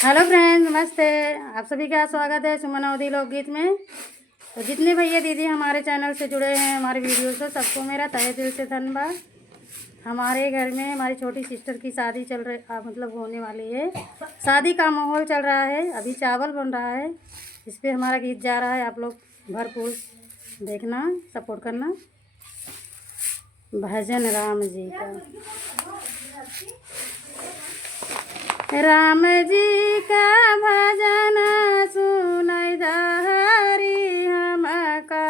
Hello friends, नमस्ते। आप सभी का स्वागत है सुमन अवधी लोकगीत में। तो जितने भैया दीदी हमारे चैनल से जुड़े हैं, हमारे वीडियो से, सबको मेरा तहे दिल से धन्यवाद। हमारे घर में हमारी छोटी सिस्टर की शादी चल रही, मतलब होने वाली है। शादी का माहौल चल रहा है, अभी चावल बन रहा है, इस पर हमारा गीत जा रहा है। आप लोग भरपूर देखना, सपोर्ट करना। भजन राम जी का। राम जी का भजन सुनई दहरी हमका।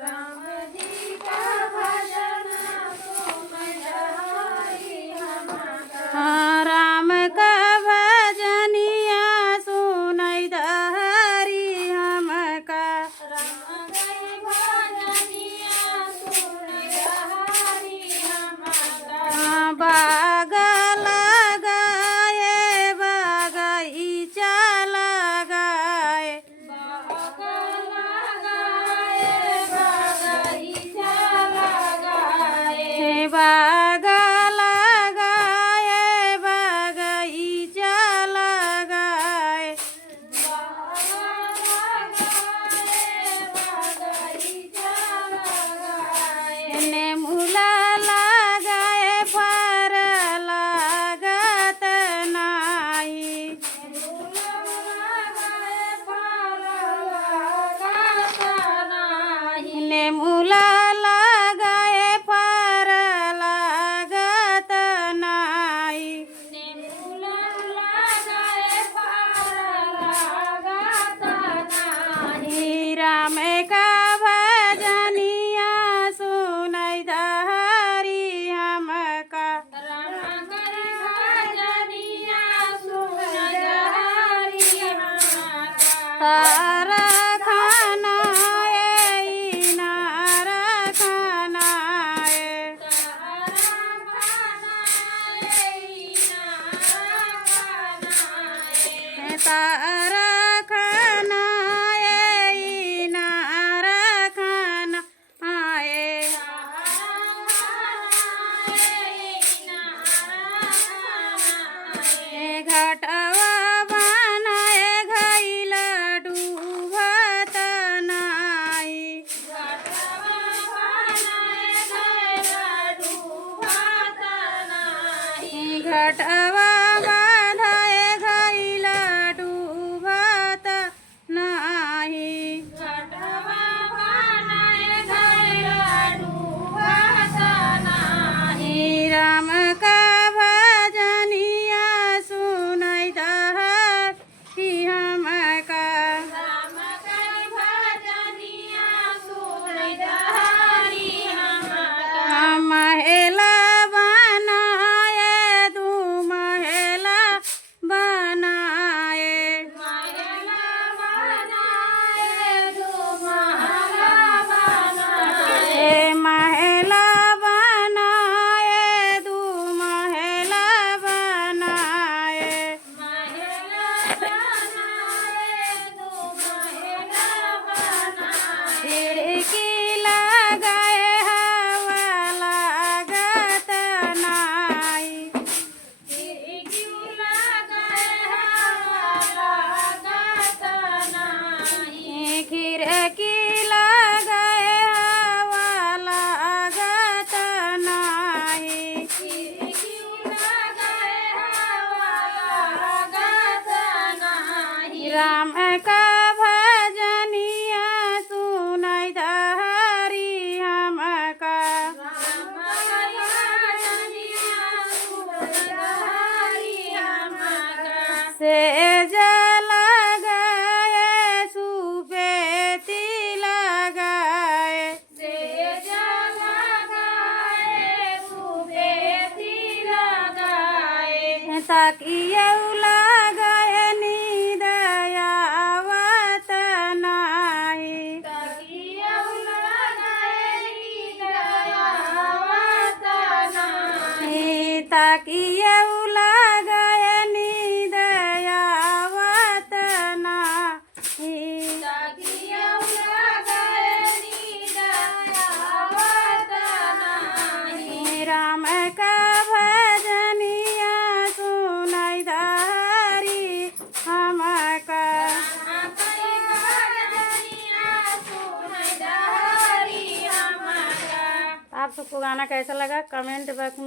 राम जी का भजन सुनई दहरी हमका। हाँ, राम का भजनिया सुनई दहरी हमका। राम के भजनिया सुनई दहरी हमका। हाँ, बाग लगाए बगीचा लगाए। बाग लगाए बगीचा लगाए। बाग लगाए बगीचा लगाए। बाग लगाए बगीचा लगाए। नेमुला लगाए फर लागत नाही। नेमुला लगाए फर लागत नाही। राम का भजनिया सुनई दहरी हमका। तारा खाना ए नारा खाना ए। तारा खाना ए नारा खाना आए। घटवा बनाए घइल डूबत नाही। घटवा बांधाए घइल डूबत सबको गाना कैसा लगा कमेंट बॉक्स